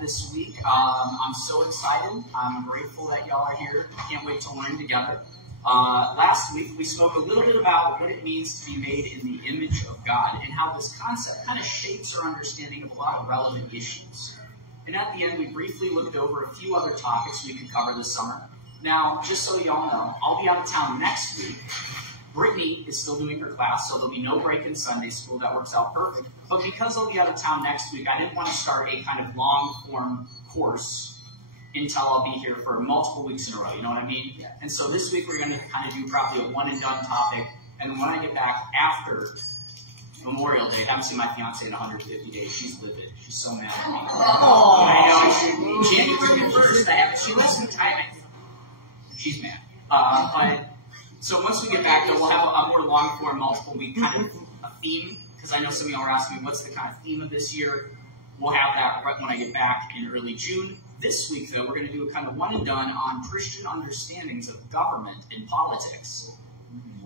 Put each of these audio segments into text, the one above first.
this week. I'm so excited. I'm grateful that y'all are here. I can't wait to learn together. Last week, we spoke a little bit about what it means to be made in the image of God and how this concept kind of shapes our understanding of a lot of relevant issues. And at the end, we briefly looked over a few other topics we could cover this summer. Now, just so y'all know, I'll be out of town next week. Brittany is still doing her class, so there'll be no break in Sunday school. That works out perfect. But because I'll be out of town next week, I didn't want to start a kind of long-form course until I'll be here for multiple weeks in a row, you know what I mean? Yeah. And so this week we're going to kind of do probably a one-and-done topic, and when I get back after Memorial Day, I haven't seen my fiancée in 150 days. She's livid. She's so mad at me. Oh. I know. January 1st, I haven't seen some time. She's mad. So once we get back, though, we'll have a more long-form, multiple-week kind of a theme, because I know some of y'all are asking me, what's the kind of theme of this year? We'll have that right when I get back in early June. This week, though, we're going to do a kind of one-and-done on Christian understandings of government and politics.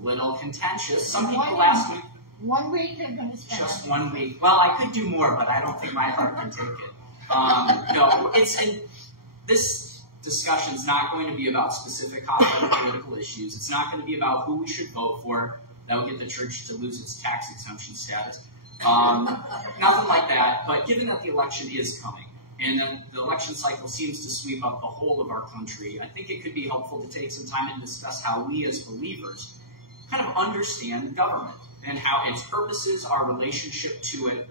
A little contentious. Some people last week... 1 week they're going to spend. Just 1 week. Well, I could do more, but I don't think my heart can take it. No, this discussion is not going to be about specific hot-button political issues. It's not going to be about who we should vote for. That would get the church to lose its tax exemption status. Nothing like that. But given that the election is coming, and then the election cycle seems to sweep up the whole of our country, I think it could be helpful to take some time and discuss how we as believers kind of understand government and how its purposes, our relationship to it,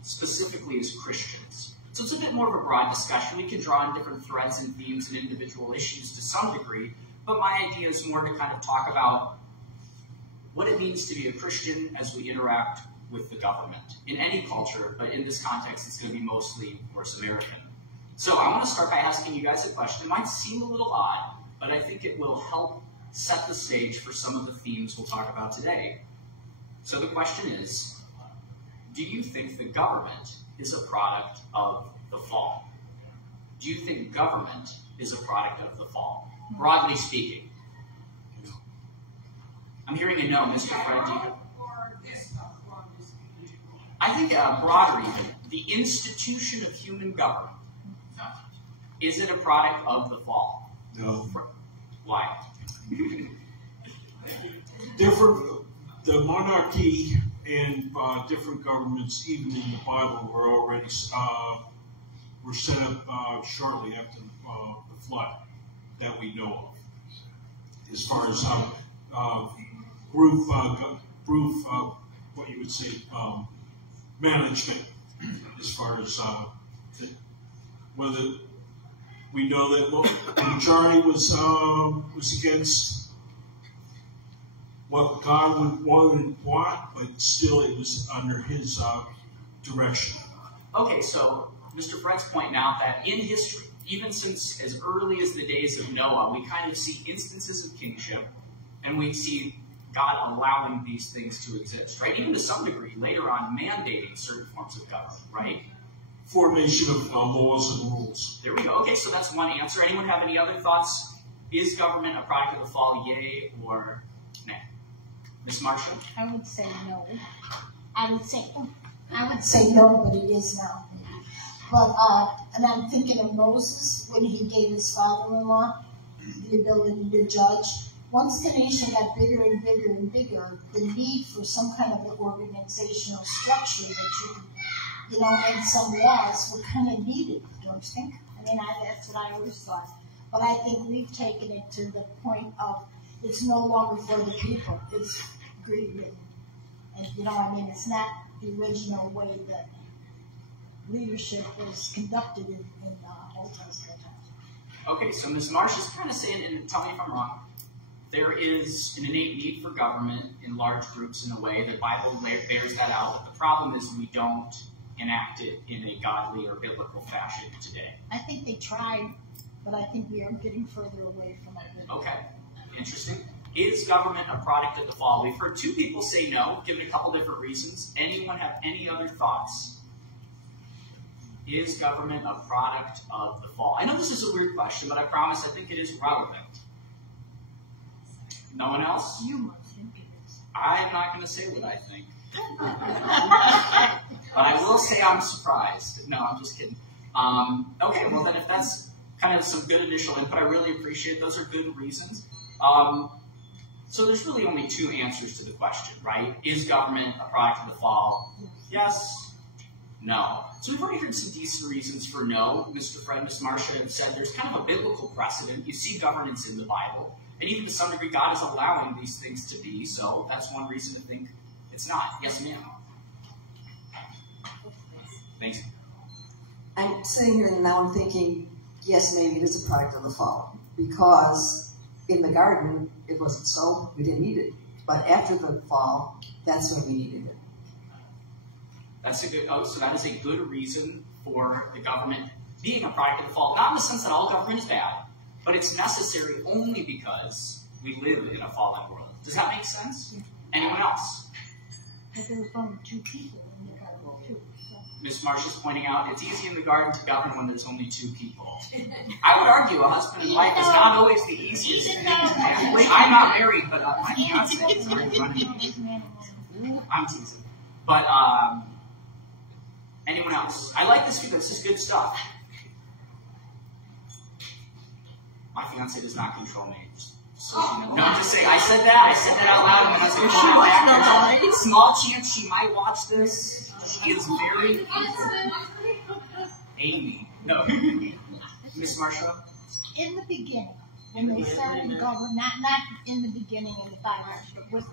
specifically as Christians. So it's a bit more of a broad discussion. We can draw on different threads and themes and individual issues to some degree, but my idea is more to kind of talk about what it means to be a Christian as we interact with the government in any culture, but in this context, it's going to be mostly North American. So I want to start by asking you guys a question. It might seem a little odd, but I think it will help set the stage for some of the themes we'll talk about today. So the question is, do you think the government is a product of the fall? Do you think government is a product of the fall? Broadly speaking. I'm hearing a no, Mr. Fred. I think broader even. The institution of human government. Is it a product of the fall? No. Why? The monarchy and different governments, even in the Bible, were already were set up shortly after the flood that we know of. As far as what you would say, management. As far as whether we know that the majority was against what God would want, but still it was under his direction. Okay, so Mr. Fred's pointing out that in history, even since as early as the days of Noah, we kind of see instances of kingship, and we see God allowing these things to exist, right? Even to some degree, later on, mandating certain forms of government, right? Formation of laws and rules. There we go. Okay, so that's one answer. Anyone have any other thoughts? Is government a product of the fall, yay or nay? Ms. Marshall? I would say no. I would say no, but it is now. But and I'm thinking of Moses when he gave his father-in-law the ability to judge. Once the nation got bigger and bigger and bigger, the need for some kind of an organizational structure that you make some laws were kind of needed, don't you think? I mean, that's what I always thought. But I think we've taken it to the point of it's no longer for the people. It's greed. And it's not the original way that leadership was conducted in Old Testament times. Okay, so Ms. Marsh is kind of saying, and tell me if I'm wrong, there is an innate need for government in large groups in a way. The Bible bears that out, but the problem is we don't enact it in a godly or biblical fashion today. I think they tried, but I think we are getting further away from it. Okay, interesting. Is government a product of the fall? We've heard two people say no, given a couple different reasons. Anyone have any other thoughts? Is government a product of the fall? I know this is a weird question, but I promise I think it is relevant. No one else? You must think it is. I'm not going to say what I think. But I will say I'm surprised. No, I'm just kidding. Okay, well then if that's kind of some good initial input, I really appreciate it. Those are good reasons. So there's really only two answers to the question, right? Is government a product of the fall? Yes, no. So we've already heard some decent reasons for no. Mr. Fred, Ms. Marcia have said there's kind of a biblical precedent. You see governance in the Bible. And even to some degree, God is allowing these things to be. So that's one reason to think it's not. Yes, ma'am. Thanks. I'm sitting here and now I'm thinking, yes, maybe it is a product of the fall. Because in the garden, it wasn't so. We didn't need it. But after the fall, that's when we needed it. That's a good, so that is a good reason for the government being a product of the fall. Not in the sense that all government is bad, but it's necessary only because we live in a fallen world. Does that make sense? Anyone else? But there were only two people in the garden, too. So. Ms. Marcia's pointing out it's easy in the garden to govern when there's only two people. I would argue a husband and wife is not always the easiest thing to manage. I'm not married, but my fiance is very funny. I'm teasing. But, anyone else? I like this because this is good stuff. My fiance does not control me. So no, I'm just saying, I said that out loud, and then I was like, oh, small chance she might watch this. She is very Amy. No. Miss Marcia? In the beginning, when they started government, not in the beginning in the Bible, but with,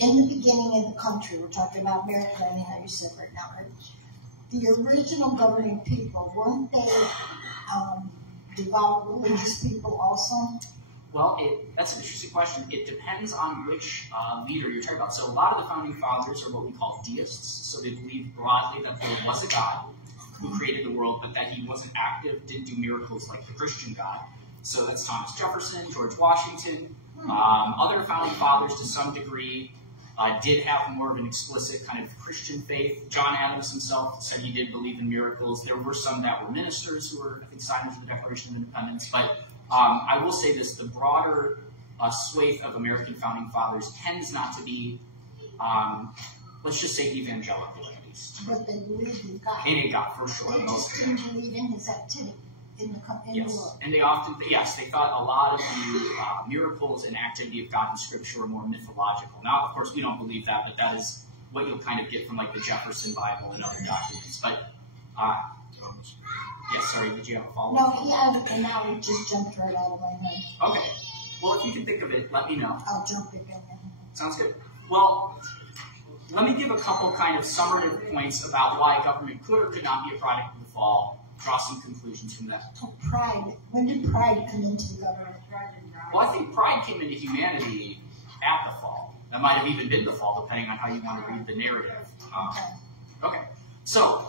in the beginning in the country, we're talking about America and how you're separate now, right? The original governing people, weren't they devout religious people also? Well, that's an interesting question. It depends on which leader you're talking about. So a lot of the founding fathers are what we call deists. So they believe broadly that there was a God who created the world, but that he wasn't active, didn't do miracles like the Christian God. So that's Thomas Jefferson, George Washington. Other founding fathers, to some degree, did have more of an explicit kind of Christian faith. John Adams himself said he did believe in miracles. There were some that were ministers who were, I think, signers of the Declaration of Independence. But I will say this, the broader swathe of American founding fathers tends not to be, let's just say, evangelical, at least. But they believed in God. And in God, for sure. They just didn't believe in his activity in the world. And they often, yes, they thought a lot of the miracles and activity of God in Scripture were more mythological. Now, of course, we don't believe that, but that is what you'll kind of get from, like, the Jefferson Bible and other documents. But, yes, sorry, did you have a follow-up? No, he had it, and now it just jumped right out of my head. Okay. Well, if you can think of it, let me know. I'll jump again. Sounds good. Well, let me give a couple kind of summative points about why government could or could not be a product of the fall. Draw some conclusions from that. Pride. When did pride come into the government? Well, I think pride came into humanity at the fall. That might have even been the fall, depending on how you want to read the narrative. Okay. So,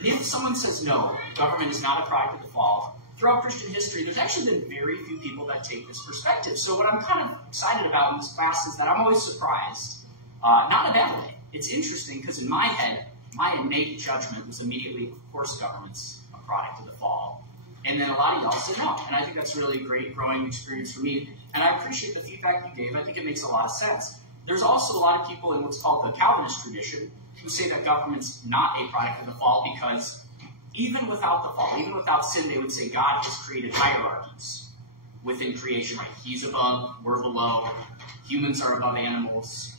if someone says no, government is not a product of the fall, throughout Christian history, there's actually been very few people that take this perspective. So what I'm kind of excited about in this class is that I'm always surprised. Not in a bad way. It's interesting because in my head, my innate judgment was immediately, of course, government's a product of the fall. And then a lot of y'all said no. And I think that's really a great growing experience for me. And I appreciate the feedback you gave. I think it makes a lot of sense. There's also a lot of people in what's called the Calvinist tradition who say that government's not a product of the fall because even without the fall, even without sin, they would say God has created hierarchies within creation. Right? He's above, we're below, humans are above animals.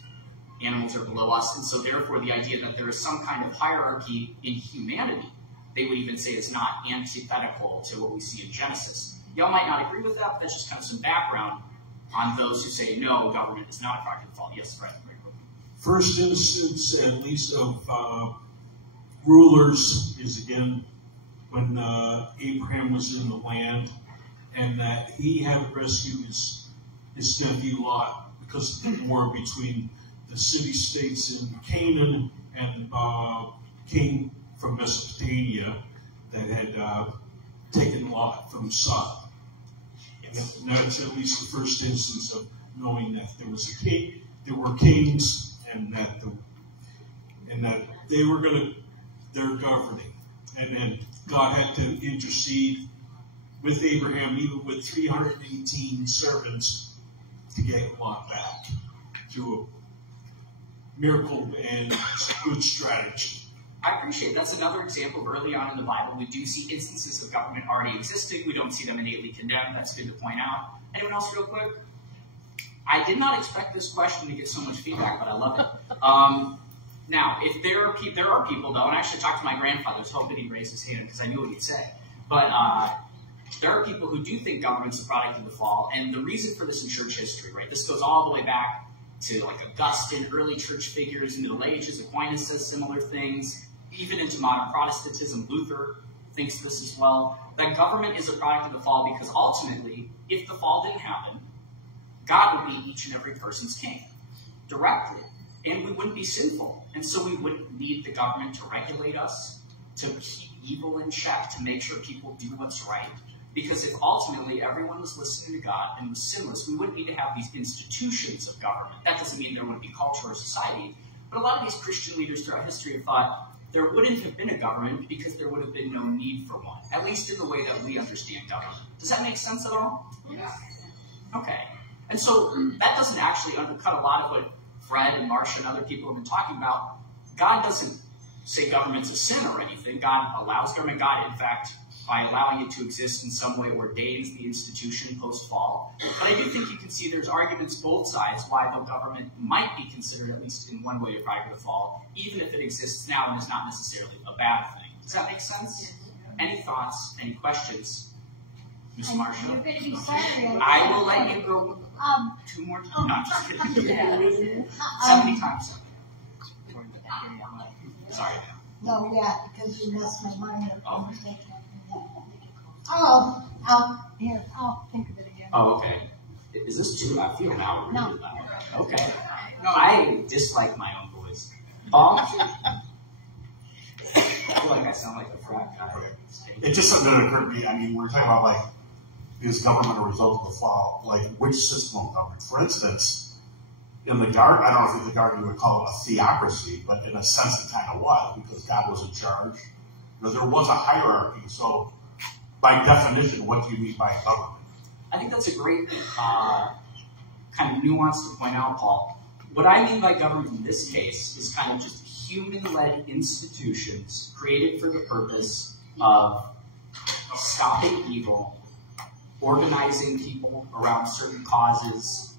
Animals are below us, and so therefore the idea that there is some kind of hierarchy in humanity, they would even say is not antithetical to what we see in Genesis. Y'all might not agree with that, but that's just kind of some background on those who say, no, government is not a product of the fall. Yes, Fred. First instance, at least, of rulers is, again, when Abraham was in the land, and that he had to rescue his nephew Lot because of the war between the city-states in Canaan and came from Mesopotamia that had taken Lot from Sodom. And that's at least the first instance of knowing that there was a king, there were kings, and that they were they're governing. And then God had to intercede with Abraham, even with 318 servants, to get Lot back through a miracle and good strategy. I appreciate it. That's another example of early on in the Bible. We do see instances of government already existing. We don't see them innately condemned. That's good to point out. Anyone else real quick? I did not expect this question to get so much feedback, but I love it. Now, if there are people, though, and I actually talked to my grandfather. I was hoping he'd raise his hand because I knew what he'd say. But there are people who do think government's a product of the fall, and the reason for this in church history, right? This goes all the way back to like Augustine, early church figures, Middle Ages. Aquinas says similar things. Even into modern Protestantism, Luther thinks this as well. That government is a product of the fall because ultimately, if the fall didn't happen, God would be each and every person's king directly, and we wouldn't be sinful, and so we wouldn't need the government to regulate us, to keep evil in check, to make sure people do what's right. Because if ultimately everyone was listening to God and was sinless, we wouldn't need to have these institutions of government. That doesn't mean there wouldn't be culture or society, but a lot of these Christian leaders throughout history have thought there wouldn't have been a government because there would have been no need for one, at least in the way that we understand government. Does that make sense at all? Yeah. Okay. And so that doesn't actually undercut a lot of what Fred and Marcia and other people have been talking about. God doesn't say government's a sin or anything. God allows government. God, in fact, by allowing it to exist in some way, ordains the institution post-fall. But I do think you can see there's arguments both sides why the government might be considered, at least in one way, a product of the fall, even if it exists now and is not necessarily a bad thing. Does that make sense? Any thoughts? Any questions? Ms. Marshall? I will let you go 2 more times. No, I'm just kidding. 70 times. Sorry. No, yeah, because you messed my mind up. Oh. I'll think of it again. Oh, okay. Is this too loud? I feel now really No. loud. Okay. No, I dislike my own voice. Paul? I feel like I sound like a frat guy. It just something that occurred to me. I mean, we're talking about, like, is government a result of the fall? Like, which system of government? For instance, in the garden, I don't know if in the garden you would call it a theocracy, but in a sense it kind of was, because God was in charge. You know, there was a hierarchy, so by definition, what do you mean by government? I think that's a great kind of nuance to point out, Paul. What I mean by government in this case is kind of just human-led institutions created for the purpose of stopping evil, organizing people around certain causes,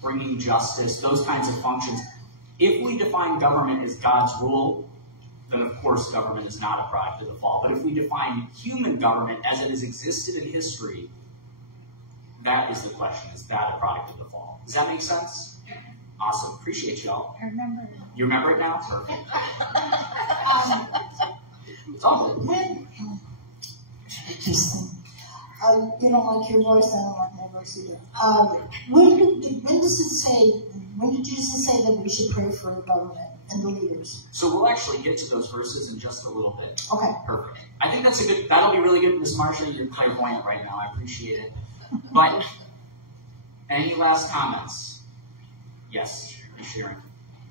bringing justice, those kinds of functions. If we define government as God's rule, then of course government is not a product of the fall. But if we define human government as it has existed in history, that is the question. Is that a product of the fall? Does that make sense? Awesome. Appreciate y'all. I remember it. You remember it now? Perfect. It's all good. When, you don't like your voice, I don't like my voice either. When did Jesus say that we should pray for the government and the leaders? So we'll actually get to those verses in just a little bit. Okay. Perfect. I think that'll be really good, Ms. Marshall. You're clairvoyant right now. I appreciate it. But any last comments? Yes, you're sharing.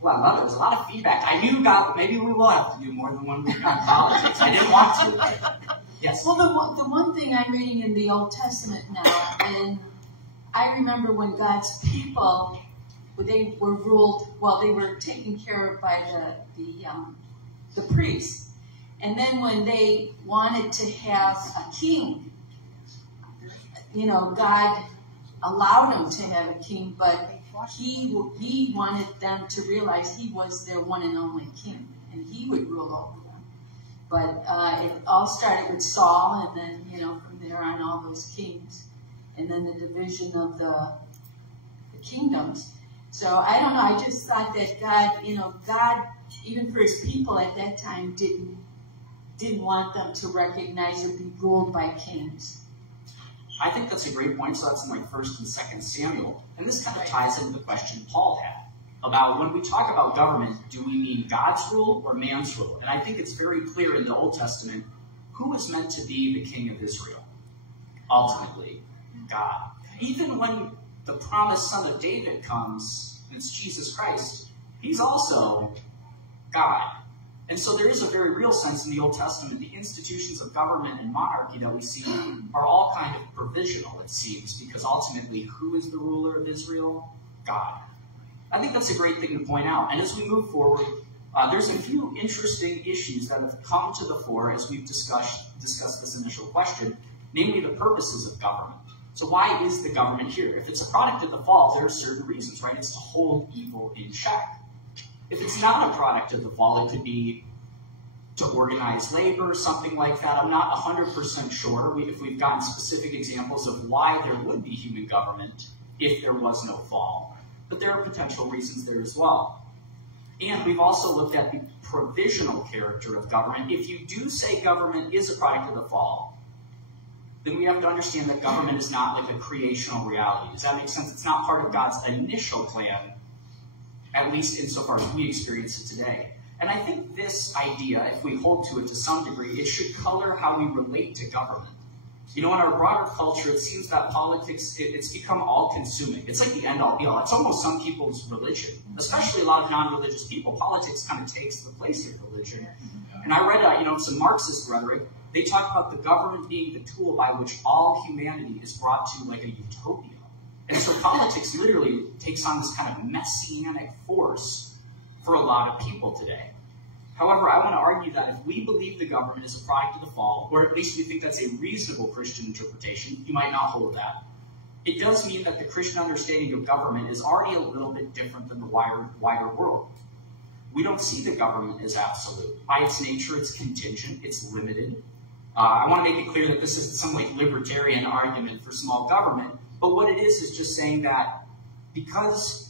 Well, I love it. There's a lot of feedback. I knew maybe we will have to do more than one week on politics. I didn't want to. Yes. Well, the one thing I'm reading in the Old Testament now, and I remember when God's people, they were ruled, they were taken care of by the priests. And then when they wanted to have a king, God allowed them to have a king, but he wanted them to realize he was their one and only king, and he would rule over them. But it all started with Saul, and then, from there on, all those kings, and then the division of the kingdoms. So I don't know. I just thought that God, even for his people at that time, didn't want them to recognize or be ruled by kings. I think that's a great point. So that's in 1 and 2 Samuel. And this kind of ties into the question Paul had about when we talk about government, do we mean God's rule or man's rule? And I think it's very clear in the Old Testament who is meant to be the king of Israel. Ultimately, God. Even when the promised son of David comes, and it's Jesus Christ, he's also God. And so there is a very real sense in the Old Testament, the institutions of government and monarchy that we see are all kind of provisional, it seems, because ultimately, who is the ruler of Israel? God. I think that's a great thing to point out. And as we move forward, there's a few interesting issues that have come to the fore as we've discussed this initial question, namely the purposes of government. So why is the government here? If it's a product of the fall, there are certain reasons, right? It's to hold evil in check. If it's not a product of the fall, it could be to organize labor, something like that. I'm not 100% sure if we've gotten specific examples of why there would be human government if there was no fall. But there are potential reasons there as well. And we've also looked at the provisional character of government. If you do say government is a product of the fall, then we have to understand that government is not like a creational reality. Does that make sense? It's not part of God's initial plan, at least insofar as we experience it today. And I think this idea, if we hold to it to some degree, it should color how we relate to government. You know, in our broader culture, it seems that politics, it's become all-consuming. It's like the end-all, be-all. It's almost some people's religion, especially a lot of non-religious people. Politics kind of takes the place of religion. And I read, some Marxist rhetoric. They talk about the government being the tool by which all humanity is brought to like a utopia. And so politics literally takes on this kind of messianic force for a lot of people today. However, I want to argue that if we believe the government is a product of the fall, or at least we think that's a reasonable Christian interpretation, you might not hold that, it does mean that the Christian understanding of government is already a little bit different than the wider world. We don't see the government as absolute. By its nature, it's contingent, it's limited. I want to make it clear that this isn't some like libertarian argument for small government, but what it is just saying that because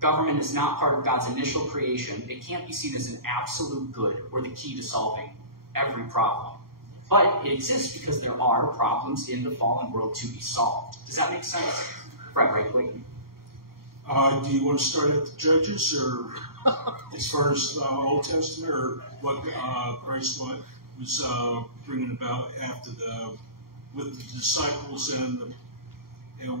government is not part of God's initial creation, it can't be seen as an absolute good or the key to solving every problem. But it exists because there are problems in the fallen world to be solved. Does that make sense? Right, quick. Do you want to start at the Judges, or as far as Old Testament, or what Christ was bringing about after with the disciples and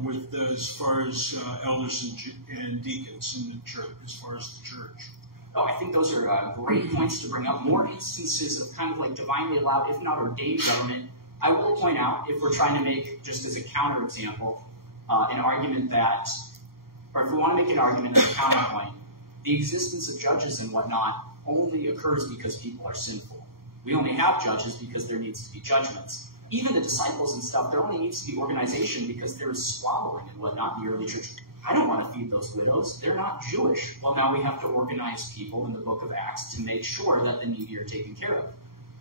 with as far as elders and deacons in the church, as far as the church? Oh, I think those are great points to bring up. More instances of kind of like divinely allowed, if not ordained government. I will point out, if we're trying to make, just as a counterexample, an argument that, or if we want to make an argument as a counterpoint, the existence of judges and whatnot only occurs because people are sinful. We only have judges because there needs to be judgments. Even the disciples and stuff, there only needs to be organization because there is squabbling and whatnot in the early church. I don't want to feed those widows. They're not Jewish. Well, now we have to organize people in the book of Acts to make sure that the needy are taken care of.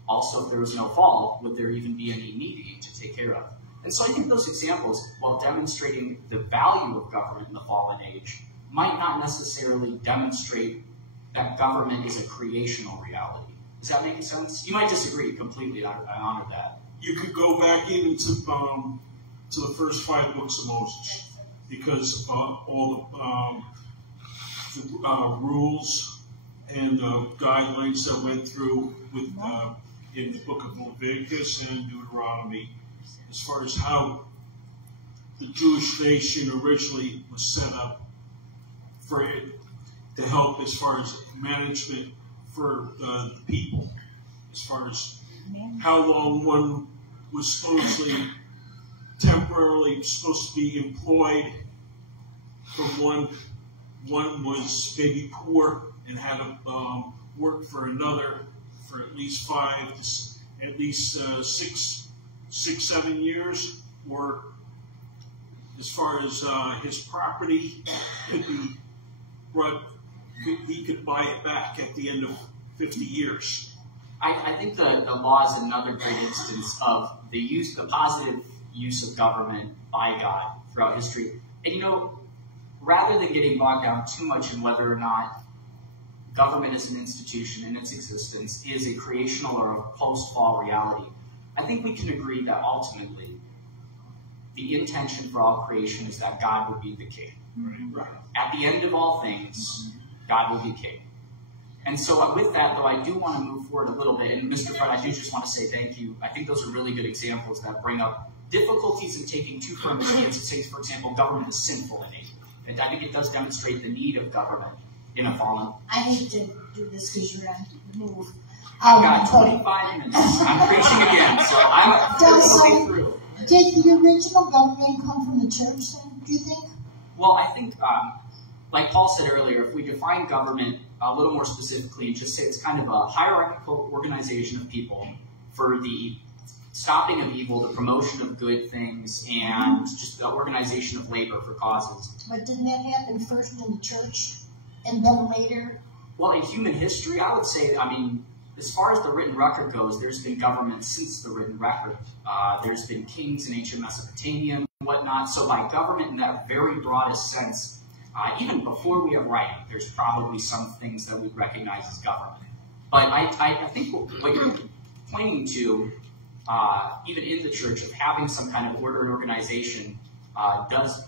Also, if there was no fall, would there even be any needy to take care of? And so I think those examples, while demonstrating the value of government in the fallen age, might not necessarily demonstrate that government is a creational reality. Does that make sense? You might disagree completely. I honor that. You could go back even to the first 5 books of Moses, because all the rules and guidelines that went through with in the book of Leviticus and Deuteronomy, as far as how the Jewish nation originally was set up for it to help as far as management for the people, as far as how long one was supposedly temporarily supposed to be employed from one was maybe poor and had to work for another for at least 6, 7 years, or as far as his property could be brought, he could buy it back at the end of 50 years. I think the law is another great instance of the positive use of government by God throughout history. And rather than getting bogged down too much in whether or not government as an institution in its existence is a creational or a post-fall reality, I think we can agree that ultimately the intention for all creation is that God would be the king. Right. At the end of all things, God will be king. And so with that, though, I do want to move forward a little bit. And Mr. Fred, I do just want to say thank you. I think those are really good examples that bring up difficulties in taking too firm a stance to say, for example, government is sinful in nature. And I think it does demonstrate the need of government in a fallen. I need to do this because you're going to move. I've got 25 minutes. I'm preaching again, so I'm fully through. Did the original government come from the church then, do you think? Well, I think, like Paul said earlier, if we define government a little more specifically and just say it's kind of a hierarchical organization of people for the stopping of evil, the promotion of good things, and just the organization of labor for causes. But didn't that happen first in the church and then later? Well, in human history, I would say, I mean, as far as the written record goes, there's been government since the written record. There's been kings in ancient Mesopotamia and whatnot. So by government in that very broadest sense, even before we have writing, there's probably some things that we recognize as government. But I think what you're pointing to, even in the church, of having some kind of order and organization does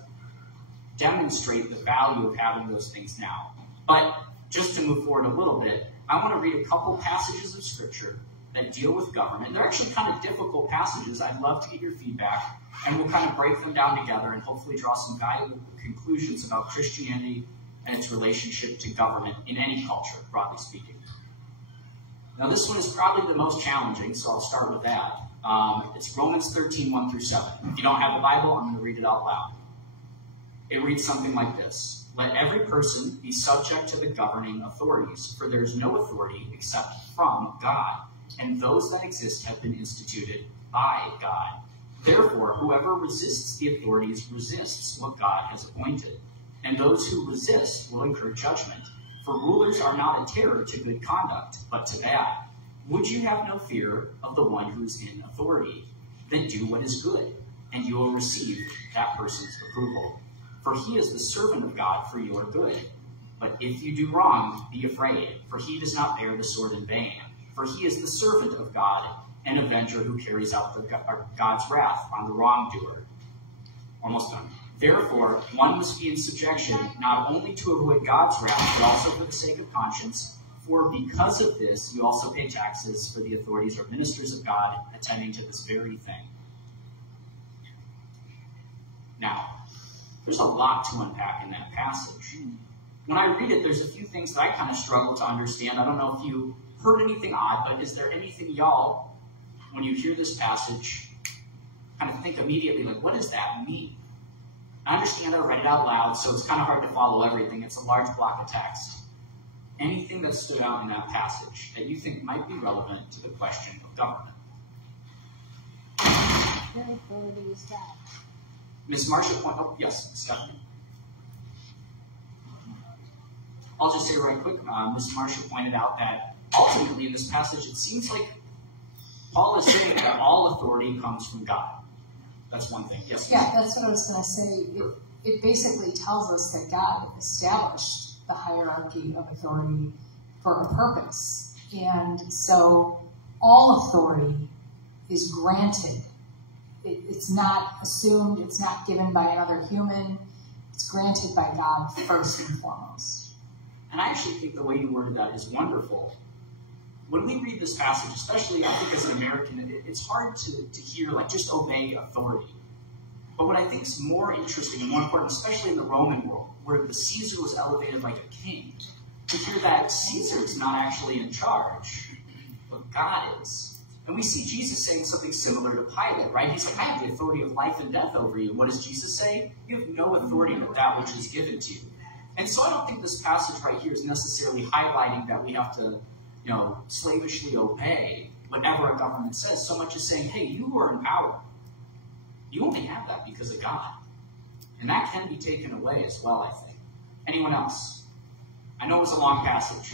demonstrate the value of having those things now. But just to move forward a little bit, I want to read a couple passages of Scripture that deal with government. They're actually kind of difficult passages. I'd love to get your feedback, and we'll kind of break them down together and hopefully draw some valuable conclusions about Christianity and its relationship to government in any culture, broadly speaking. Now, this one is probably the most challenging, so I'll start with that. It's Romans 13, 1 through 7. If you don't have the Bible, I'm going to read it out loud. It reads something like this. Let every person be subject to the governing authorities, for there is no authority except from God, and those that exist have been instituted by God. Therefore, whoever resists the authorities resists what God has appointed, and those who resist will incur judgment. For rulers are not a terror to good conduct, but to bad. Would you have no fear of the one who is in authority? Then do what is good, and you will receive that person's approval. For he is the servant of God for your good. But if you do wrong, be afraid, for he does not bear the sword in vain. For he is the servant of God, an avenger who carries out God's wrath on the wrongdoer. Almost done. Therefore, one must be in subjection, not only to avoid God's wrath, but also for the sake of conscience. For because of this, you also pay taxes, for the authorities are ministers of God, attending to this very thing. Now, there's a lot to unpack in that passage. When I read it, there's a few things that I kind of struggle to understand. I don't know if you heard anything odd, but is there anything y'all, when you hear this passage, kind of think immediately, like, what does that mean? I understand I read it out loud, so it's kind of hard to follow everything. It's a large block of text. Anything that stood out in that passage that you think might be relevant to the question of government? What authority is that? Ms. Marcia pointed out, yes, Stephanie. I'll just say right quick, Ms. Marcia pointed out that ultimately in this passage, it seems like Paul is saying that all authority comes from God. That's one thing. Yes. Yeah, that's what I was going to say. It basically tells us that God established the hierarchy of authority for a purpose. And so all authority is granted. It's not assumed, it's not given by another human. It's granted by God first and foremost. And I actually think the way you worded that is wonderful. When we read this passage, especially I think as an American, it's hard to hear, like, just obey authority. But what I think is more interesting and more important, especially in the Roman world, where the Caesar was elevated like a king, to hear that Caesar is not actually in charge, but God is. And we see Jesus saying something similar to Pilate, right? He's like, I have the authority of life and death over you. What does Jesus say? You have no authority but that which is given to you. And so I don't think this passage right here is necessarily highlighting that we have to, slavishly obey whatever a government says, so much as saying, hey, you who are in power, you only have that because of God. And that can be taken away as well, I think. Anyone else? I know it's a long passage.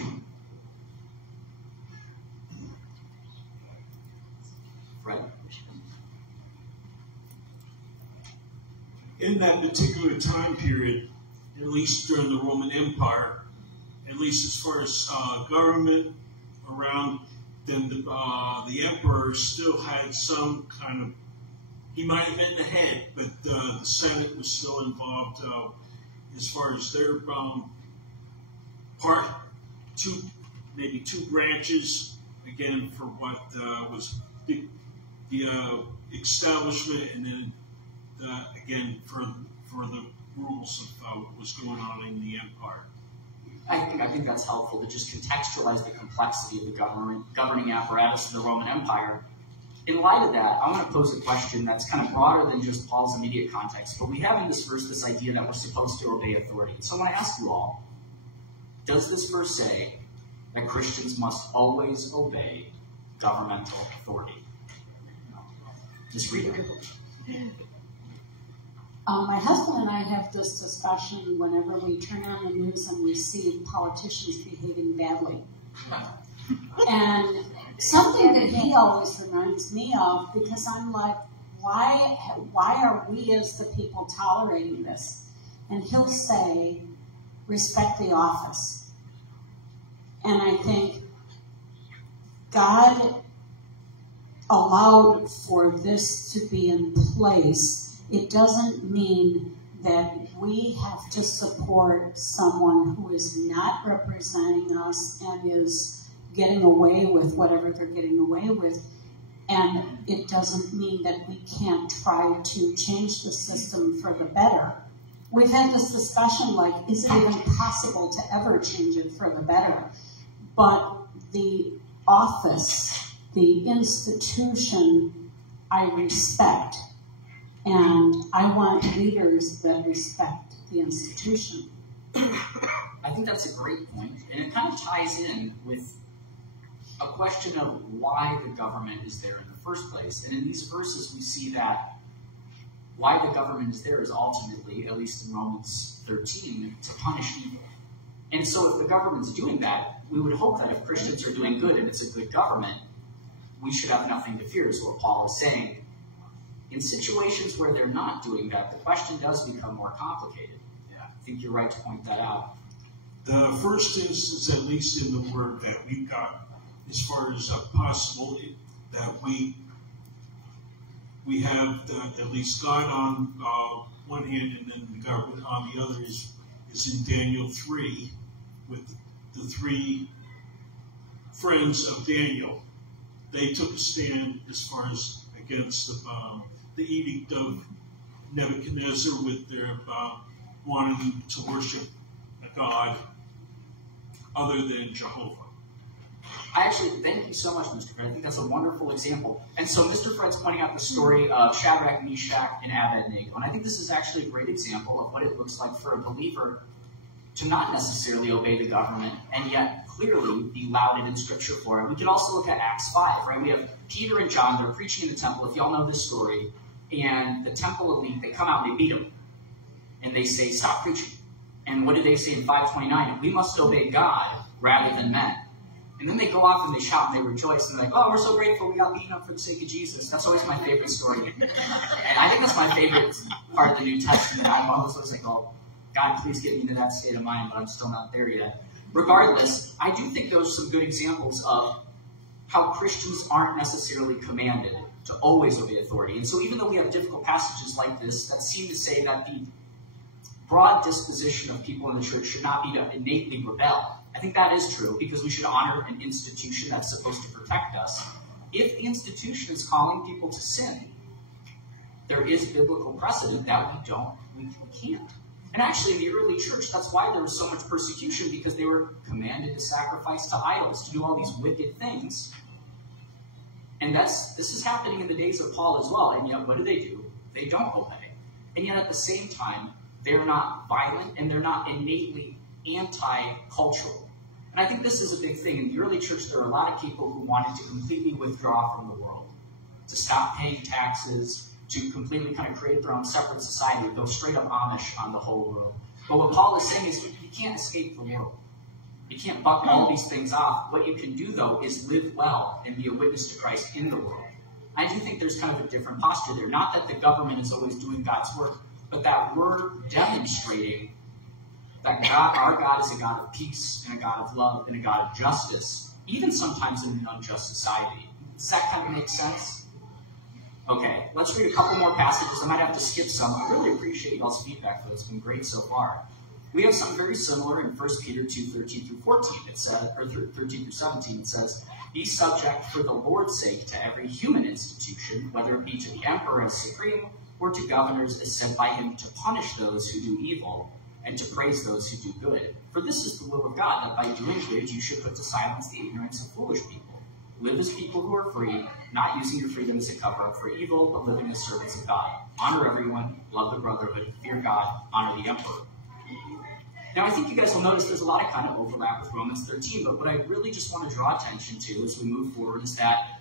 Fred? In that particular time period, at least during the Roman Empire, at least as far as government around, then the emperor still had some kind of, he might have been the head, but the Senate was still involved as far as their maybe two branches, again, for what was the establishment, and then again for the rules of what was going on in the empire. I think that's helpful to just contextualize the complexity of the governing apparatus of the Roman Empire. In light of that, I want to pose a question that's kind of broader than just Paul's immediate context, but we have in this verse this idea that we're supposed to obey authority. So I want to ask you all, Does this verse say that Christians must always obey governmental authority? Just read it. My husband and I have this discussion whenever we turn on the news and we see politicians behaving badly. And something that he always reminds me of, because I'm like, why are we as the people tolerating this? And he'll say, respect the office. And I think God allowed for this to be in place. It doesn't mean that we have to support someone who is not representing us and is getting away with whatever they're getting away with. And it doesn't mean that we can't try to change the system for the better. We've had this discussion like, is it even possible to ever change it for the better? But the office, the institution, I respect. And I want leaders that respect the institution. I think that's a great point, and it kind of ties in with a question of why the government is there in the first place. And in these verses, we see that why the government is there is ultimately, at least in Romans 13, to punish evil. And so if the government's doing that, we would hope that if Christians are doing good and it's a good government, we should have nothing to fear, is what Paul is saying. In situations where they're not doing that, the question does become more complicated. Yeah, I think you're right to point that out. The first instance, at least in the Word, that we've got, as far as possible, that we have at least God on one hand and then the government on the other is in Daniel 3 with the three friends of Daniel. They took a stand as far as against the edict of Nebuchadnezzar with their wanting to worship a God other than Jehovah. I actually thank you so much, Mr. Fred. I think that's a wonderful example. And so Mr. Fred's pointing out the story of Shadrach, Meshach, and Abednego. And I think this is actually a great example of what it looks like for a believer to not necessarily obey the government and yet clearly be lauded in Scripture for it. We could also look at Acts 5, right? We have Peter and John, they're preaching in the temple, if y'all know this story, and the temple elite, they come out and they beat them. And they say, stop preaching. And what do they say in 529? We must obey God rather than men. And then they go off and they shout and they rejoice and they're like, oh, we're so grateful we got beaten up for the sake of Jesus. That's always my favorite story. And I think that's my favorite part of the New Testament. I'm always like, oh, God, please get me into that state of mind, but I'm still not there yet. Regardless, I do think those are some good examples of how Christians aren't necessarily commanded to always obey authority. And so even though we have difficult passages like this that seem to say that the broad disposition of people in the church should not be to innately rebel, I think that is true, because we should honor an institution that's supposed to protect us. If the institution is calling people to sin, there is biblical precedent that we can't. And actually, in the early church, that's why there was so much persecution, because they were commanded to sacrifice to idols, to do all these wicked things. And this is happening in the days of Paul as well. And yet, what do? They don't obey. And yet, at the same time, they're not violent and they're not innately anti-cultural. And I think this is a big thing. In the early church, there were a lot of people who wanted to completely withdraw from the world, to stop paying taxes, to completely kind of create their own separate society, go straight up Amish on the whole world. But what Paul is saying is you can't escape the world. You can't buck all these things off. What you can do, though, is live well and be a witness to Christ in the world. I do think there's kind of a different posture there. Not that the government is always doing God's work, but that we're demonstrating that our God is a God of peace and a God of love and a God of justice, even sometimes in an unjust society. Does that kind of make sense? Okay, let's read a couple more passages. I might have to skip some. I really appreciate y'all's feedback, though. It's been great so far. We have something very similar in 1 Peter 2, 13 through 14. Or 13 through 17. It says, be subject for the Lord's sake to every human institution, whether it be to the emperor as supreme, or to governors as sent by him to punish those who do evil, and to praise those who do good. For this is the will of God, that by doing good you should put to silence the ignorance of foolish people. Live as people who are free, not using your freedom as a cover-up for evil, but living as servants of God. Honor everyone, love the brotherhood, fear God, honor the emperor. Now, I think you guys will notice there's a lot of kind of overlap with Romans 13, but what I really just want to draw attention to as we move forward is that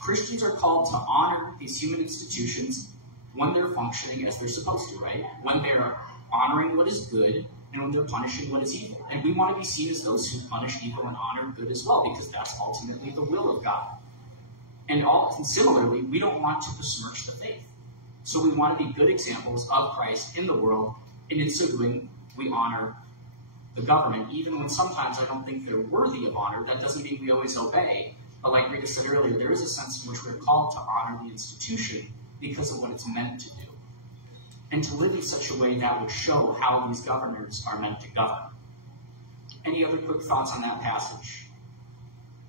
Christians are called to honor these human institutions when they're functioning as they're supposed to, right? When they're honoring what is good and when they're punishing what is evil. And we want to be seen as those who punish evil and honor good as well, because that's ultimately the will of God. And similarly, we don't want to besmirch the faith. So we want to be good examples of Christ in the world, and in so doing, we honor the government, even when sometimes I don't think they're worthy of honor. That doesn't mean we always obey. But like Rita said earlier, there is a sense in which we're called to honor the institution because of what it's meant to do. And to live in such a way that would show how these governors are meant to govern. Any other quick thoughts on that passage?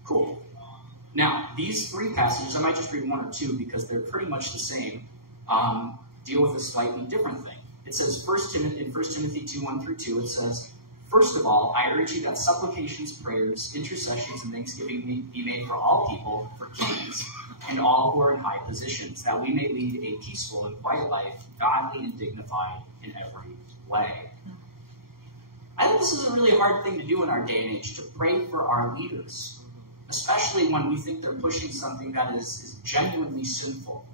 Cool. Now, these three passages, I might just read one or two because they're pretty much the same, deal with a slightly different thing. It says, in 1 Timothy 2, 1 through 2, it says, "First of all, I urge you that supplications, prayers, intercessions, and thanksgiving be made for all people, for kings, and all who are in high positions, that we may lead a peaceful and quiet life, godly and dignified in every way." I think this is a really hard thing to do in our day and age, to pray for our leaders, especially when we think they're pushing something that is genuinely sinful.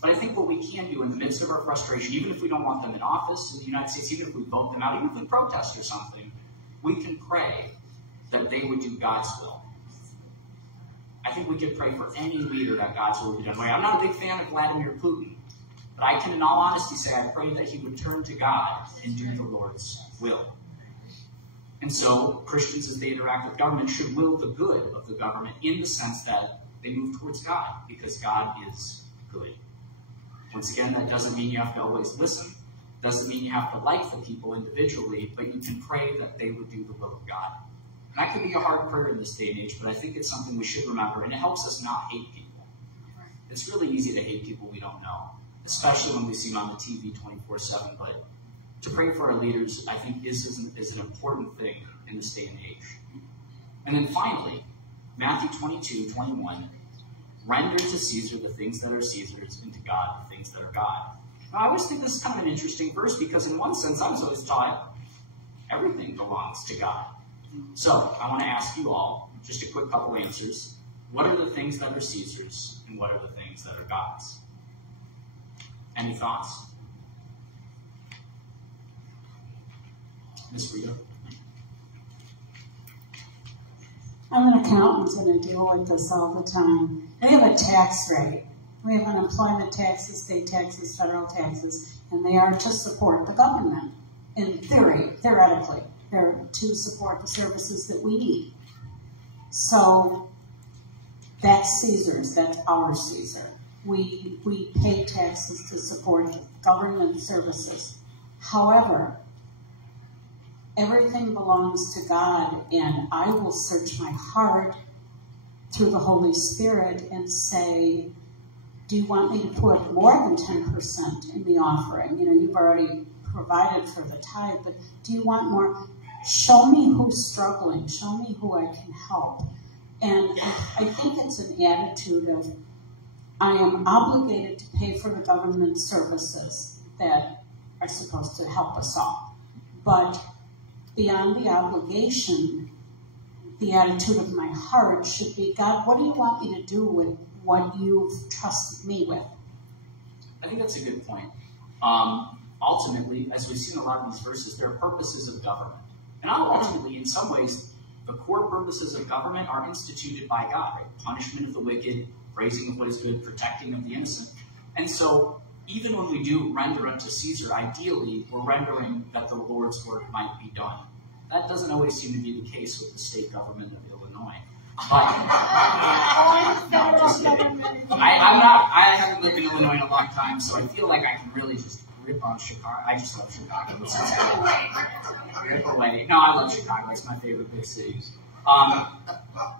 But I think what we can do in the midst of our frustration, even if we don't want them in office in the United States, even if we vote them out, even if we protest or something, we can pray that they would do God's will. I think we could pray for any leader that God's will be done. I'm not a big fan of Vladimir Putin, but I can in all honesty say I pray that he would turn to God and do the Lord's will. And so Christians, as they interact with government, should will the good of the government in the sense that they move towards God, because God is good. Once again, that doesn't mean you have to always listen. Doesn't mean you have to like the people individually, but you can pray that they would do the will of God. And that can be a hard prayer in this day and age, but I think it's something we should remember, and it helps us not hate people. It's really easy to hate people we don't know, especially when we see them on the TV 24/7, but to pray for our leaders, I think, is an important thing in this day and age. And then finally, Matthew 22:21, "Render to Caesar the things that are Caesar's, and to God the things that are God." Now, I always think this is kind of an interesting verse, because in one sense, I was always taught everything belongs to God. So, I want to ask you all, just a quick couple answers. What are the things that are Caesar's, and what are the things that are God's? Any thoughts? Miss Rita? I'm an accountant and I deal with this all the time. We have a tax rate. We have unemployment taxes, state taxes, federal taxes, and they are to support the government. In theory, theoretically, they're to support the services that we need. So that's Caesar's, that's our Caesar. We pay taxes to support government services. However, everything belongs to God, and I will search my heart through the Holy Spirit and say, do you want me to put more than 10% in the offering? You know, you've already provided for the tithe, but do you want more? Show me who's struggling. Show me who I can help. And I think it's an attitude of, I am obligated to pay for the government services that are supposed to help us all. But beyond the obligation, the attitude of my heart should be, God, what do you want me to do with what you've trusted me with? I think that's a good point. Ultimately, as we've seen a lot of these verses, there are purposes of government. And ultimately, in some ways, the core purposes of government are instituted by God, right? Punishment of the wicked, praising of what is good, protecting of the innocent. And so, even when we do render unto Caesar, ideally, we're rendering that the Lord's work might be done. That doesn't always seem to be the case with the state government of Illinois. But, no, just kidding. I haven't lived in Illinois in a long time, so I feel like I can really just rip on Chicago. I just love Chicago. Rip away. No, I love Chicago. It's my favorite big city. But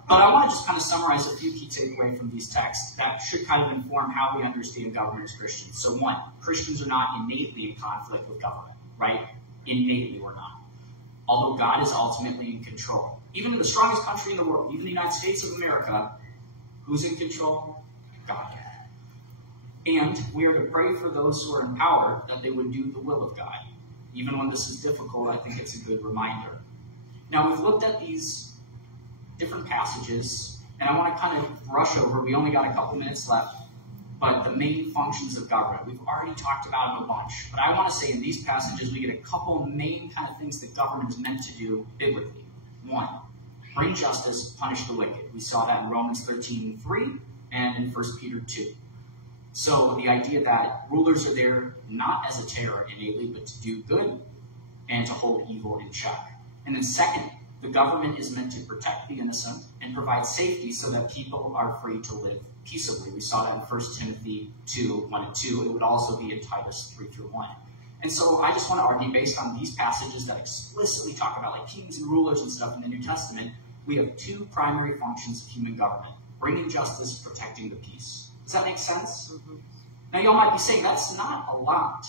I want to just kind of summarize a few key takeaways from these texts that should kind of inform how we understand government as Christians. So one, Christians are not innately in conflict with government, right? Innately we're not. Although God is ultimately in control. Even the strongest country in the world, even the United States of America, who's in control? God. And we are to pray for those who are in power that they would do the will of God. Even when this is difficult, I think it's a good reminder. Now, we've looked at these different passages, and I want to kind of brush over, we only got a couple minutes left, but the main functions of government. We've already talked about them a bunch, but I want to say in these passages we get a couple main kind of things that government is meant to do biblically. One, bring justice, punish the wicked. We saw that in Romans 13:3 and in 1 Peter 2. So the idea that rulers are there not as a terror innately, but to do good and to hold evil in check. And then second, the government is meant to protect the innocent and provide safety so that people are free to live peaceably. We saw that in 1 Timothy 2:1-2. It would also be in Titus 3-1. And so I just want to argue, based on these passages that explicitly talk about like kings and rulers and stuff in the New Testament, we have two primary functions of human government: bringing justice, protecting the peace. Does that make sense? Mm-hmm. Now y'all might be saying, that's not a lot.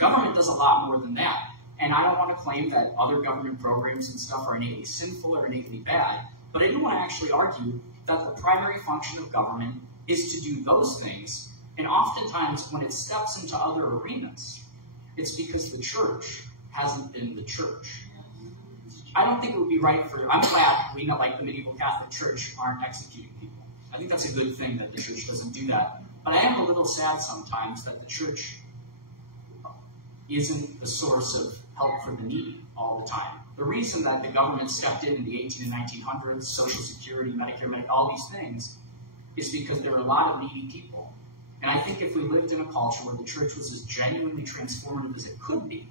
Government does a lot more than that. And I don't want to claim that other government programs and stuff are innately sinful or innately bad, but I do want to actually argue that the primary function of government is to do those things, and oftentimes when it steps into other arenas, it's because the church hasn't been the church. I don't think it would be right I'm glad we, not like the medieval Catholic Church, aren't executing people. I think that's a good thing that the church doesn't do that. But I am a little sad sometimes that the church isn't the source of help for the needy all the time. The reason that the government stepped in the 18 and 1900s, Social Security, Medicare, all these things, is because there are a lot of needy people. And I think if we lived in a culture where the church was as genuinely transformative as it could be,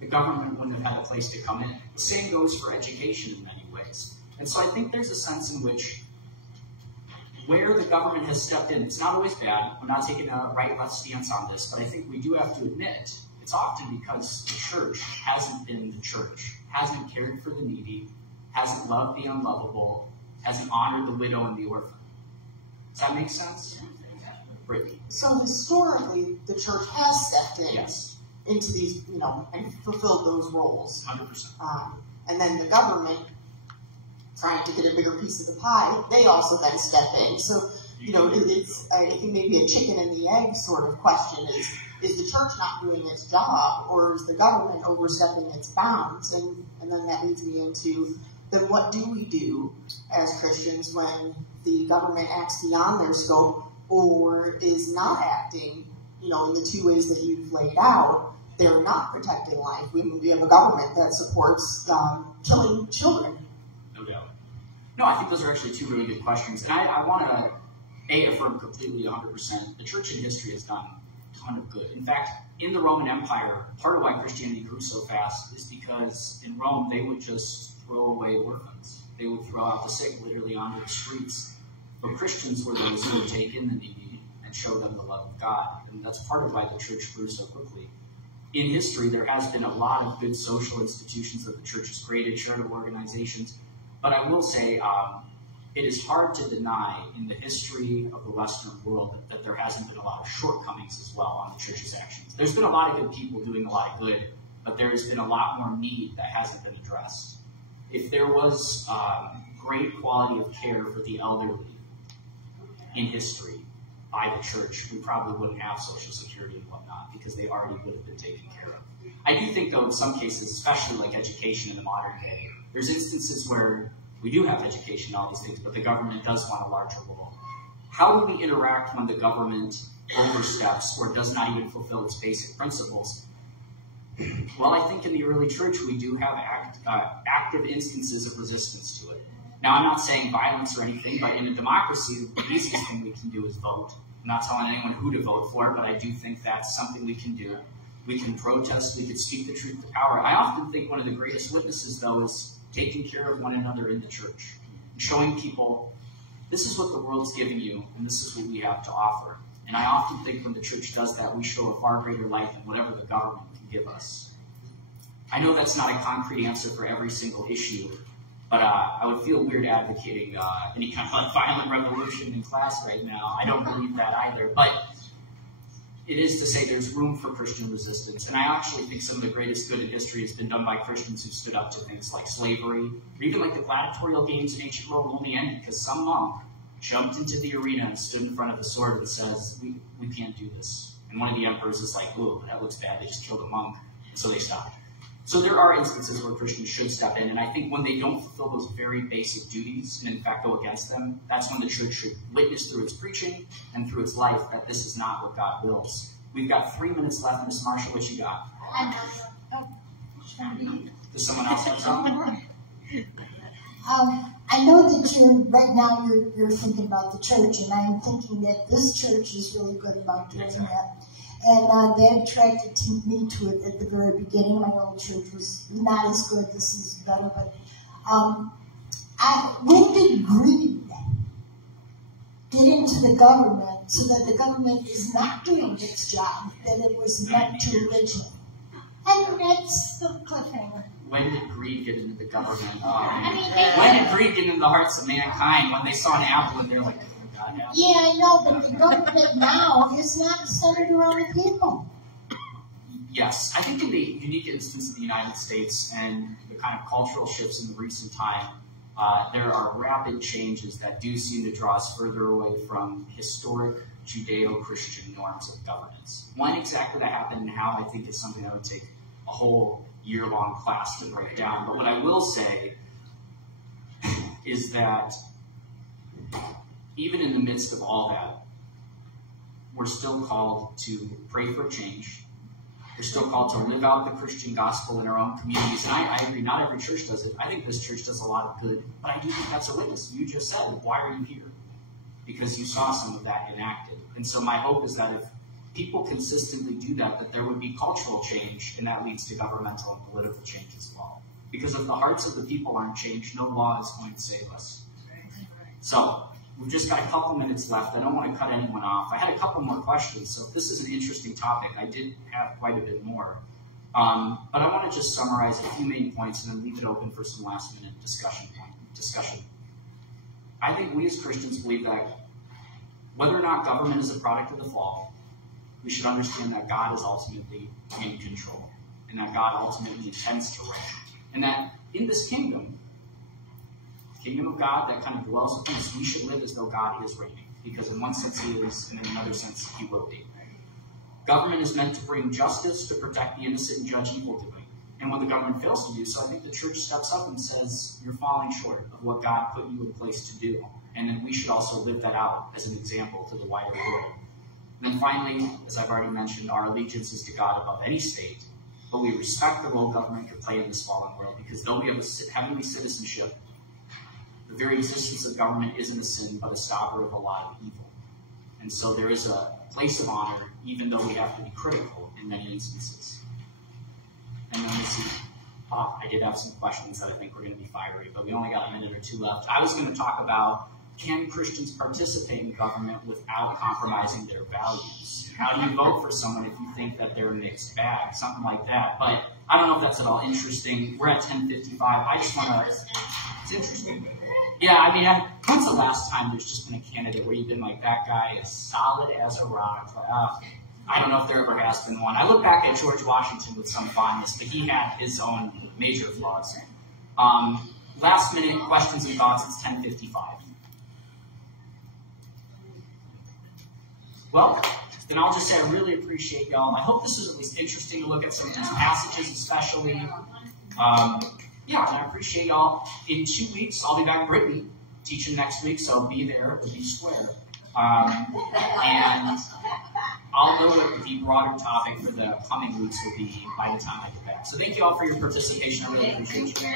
the government wouldn't have had a place to come in. The same goes for education in many ways. And so I think there's a sense in which where the government has stepped in, it's not always bad. I'm not taking a right-left stance on this, but I think we do have to admit it's often because the church hasn't been the church, hasn't cared for the needy, hasn't loved the unlovable, hasn't honored the widow and the orphan. Does that make sense? Brittany. So historically, the church has stepped in into these, and fulfilled those roles. 100%. And then the government, trying to get a bigger piece of the pie, they also then step in. So, it's, I think maybe a chicken and the egg sort of question is the church not doing its job, or is the government overstepping its bounds? And then that leads me into, then what do we do as Christians when the government acts beyond their scope or is not acting, in the two ways that you've laid out? They're not protecting life. We have a government that supports killing children. No doubt. No, I think those are actually two really good questions. And I want to, affirm completely 100%. The church in history has done a ton of good. In fact, in the Roman Empire, part of why Christianity grew so fast is because in Rome, they would just throw away orphans. They would throw out the sick literally onto the streets. But Christians were those who would take in the needy and show them the love of God. And that's part of why the church grew so quickly. In history, there has been a lot of good social institutions that the church has created, charitable organizations. But I will say, it is hard to deny in the history of the Western world that there hasn't been a lot of shortcomings as well on the church's actions. There's been a lot of good people doing a lot of good, but there's been a lot more need that hasn't been addressed. If there was great quality of care for the elderly in history by the church, we probably wouldn't have Social Security and whatnot, because they already would have been taken care of. I do think, though, in some cases, especially like education in the modern day, there's instances where we do have education and all these things, but the government does want a larger role. How do we interact when the government oversteps or does not even fulfill its basic principles? Well, I think in the early church we do have active instances of resistance to it. Now, I'm not saying violence or anything, but in a democracy, the easiest thing we can do is vote. I'm not telling anyone who to vote for, but I do think that's something we can do. We can protest, we can speak the truth to power. I often think one of the greatest witnesses, though, is taking care of one another in the church, and showing people, this is what the world's giving you, and this is what we have to offer. And I often think when the church does that, we show a far greater light than whatever the government can give us. I know that's not a concrete answer for every single issue, but I would feel weird advocating any kind of violent revolution in class right now. I don't believe that either, but it is to say there's room for Christian resistance. And I actually think some of the greatest good in history has been done by Christians who stood up to things like slavery, or even like the gladiatorial games in ancient Rome only ended because some monk jumped into the arena and stood in front of the sword and says, we can't do this. And one of the emperors is like, ooh, that looks bad, they just killed a monk. So they stopped. So there are instances where Christians should step in, and I think when they don't fulfill those very basic duties, and in fact go against them, that's when the church should witness through its preaching and through its life that this is not what God wills. We've got 3 minutes left. Miss Marshall, what you got? Does someone else have something? I know that right now you're thinking about the church, and I'm thinking that this church is really good about doing that. And they attracted me to it at the very beginning. My old church was not as good. This is better. But when did greed get into the government so that the government is not doing its job that it was meant to originally? And that's the cliffhanger. When did greed get into the government? When did greed get into the hearts of mankind? When they saw an apple and they're like, oh, God, apple. Yeah, I know, but the government now is not centered around the people. Yes, I think in the unique instance of the United States and the kind of cultural shifts in the recent time, there are rapid changes that do seem to draw us further away from historic Judeo-Christian norms of governance. When exactly that happened and how, I think, is something that would take a whole year-long class to break down. But what I will say is that even in the midst of all that, we're still called to pray for change. We're still called to live out the Christian gospel in our own communities. And I agree, not every church does it. I think this church does a lot of good. But I do think that's a witness. You just said, why are you here? Because you saw some of that enacted. And so my hope is that if people consistently do that, that there would be cultural change, and that leads to governmental and political change as well. Because if the hearts of the people aren't changed, no law is going to save us. So we've just got a couple minutes left. I don't want to cut anyone off. I had a couple more questions, so if this is an interesting topic, I did have quite a bit more. But I want to just summarize a few main points and then leave it open for some last-minute discussion. I think we as Christians believe that whether or not government is a product of the fall, we should understand that God is ultimately in control, and that God ultimately intends to reign, and that in this kingdom of God that kind of dwells within us, we should live as though God is reigning, because in one sense he is, and in another sense he will be. Government is meant to bring justice, to protect the innocent and judge evildoing. And when the government fails to do so, I think the church steps up and says, you're falling short of what God put you in place to do. And then we should also live that out as an example to the wider world. And then finally, as I've already mentioned, our allegiance is to God above any state, but we respect the role government can play in this fallen world, because though we have a heavenly citizenship, the very existence of government isn't a sin, but a stopper of a lot of evil. And so there is a place of honor, even though we have to be critical in many instances. And then let's see. I did have some questions that I think were going to be fiery, but we only got a minute or two left. I was going to talk about, can Christians participate in government without compromising their values? How do you vote for someone if you think that they're a mixed bag? Something like that. But I don't know if that's at all interesting. We're at 10:55. I just want to... It's interesting. Yeah, I mean, when's the last time there's just been a candidate where you've been like, that guy is solid as a rock? I don't know if there ever has been one. I look back at George Washington with some fondness, but he had his own major flaws. Last minute questions and thoughts. It's 10:55. Well, then I'll just say I really appreciate y'all. I hope this was at least interesting to look at some of these passages, especially. Yeah, and I appreciate y'all. In 2 weeks, I'll be back in Brittany teaching next week, so be there, but be square. And I'll know what the broader topic for the coming weeks will be by the time I get back. So thank you all for your participation. I really appreciate you.